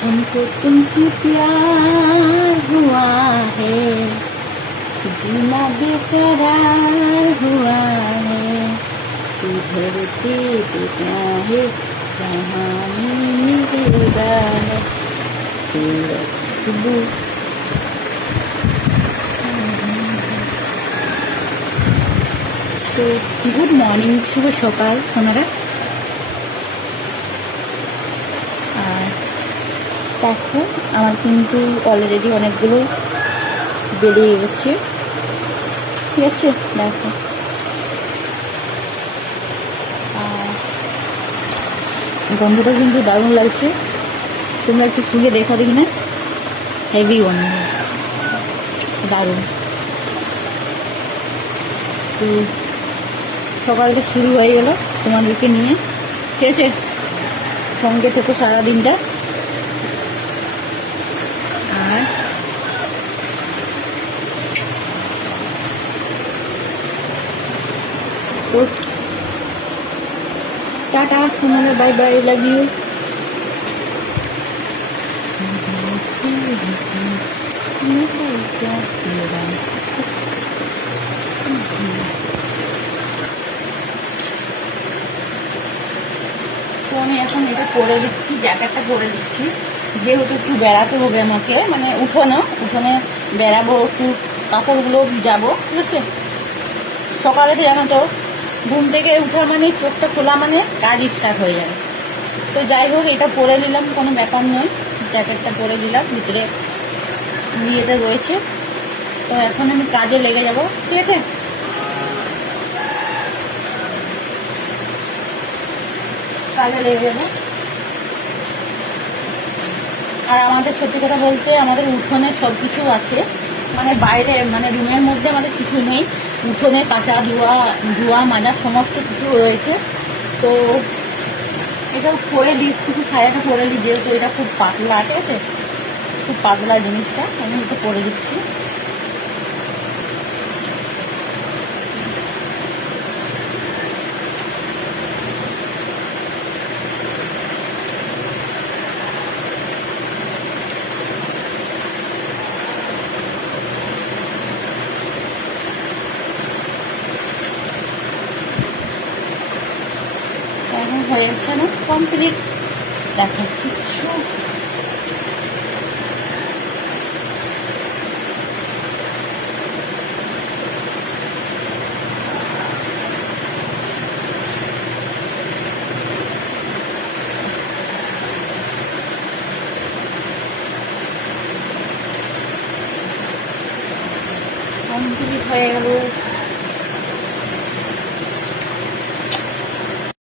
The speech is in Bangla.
हमको तुमसे प्यार हुआ है, जीना बेकरार हुआ है, तू धरती पे क्या है, कहानी मिलेगा है तेरा खुशबू। তো গুড মর্নিং, শুভ সকাল সোনারা। আর দেখো আমার কিন্তু অলরেডি অনেকগুলো বেরিয়ে গেছে, ঠিক আছে। দেখো আর গন্ধটা কিন্তু দারুণ লাগছে, তোমরা একটু শুনে দেখো দেখি না, হেভি গন্ধ, দারুণ। তো সকালটা শুরু হয়ে গেল তোমাদেরকে নিয়ে, ঠিক আছে। সঙ্গে থেকো সারাদিনটা। আর তো টাটা সোনারা, বাই বাই, লাভ ইউ। তো আমি এখন এটা করে দিচ্ছি, জ্যাকেটটা পরে দিচ্ছি, যেহেতু একটু বেড়াতে হবে আমাকে, মানে উঠোনে বেড়াবো, একটু কাপড়গুলো ভিজাবো, ঠিক আছে। সকালে জানো তো ঘুম থেকে উঠা মানে চোখটা খোলা মানে কাজ স্টার্ট হয়ে যাবে। তো যাই হোক, এটা পরে নিলাম, কোনো ব্যাপার নয়, জ্যাকেটটা পরে নিলাম, ভিতরে ইয়েটা রয়েছে। তো এখন আমি কাজে লেগে যাব, ঠিক আছে। কাজে লেগে যাবো। আর আমাদের সত্যি কথা বলতে আমাদের উঠোনে সব কিছু আছে, মানে বাইরে মানে রুমের মধ্যে আমাদের কিছু নেই। উঠোনে কাঁচা ধোয়া মাজা সমস্ত কিছু রয়েছে। তো এটা করে দিই, একটু ছায়াটা করে দিই, যেহেতু এটা খুব পাতলা, ঠিক আছে, খুব পাতলা জিনিসটা, আমি একটু করে দিচ্ছি। এখন হয়ে যাচ্ছে না কমপ্লিট, দেখো কিচ্ছু কমপ্লিট হয়ে গেল,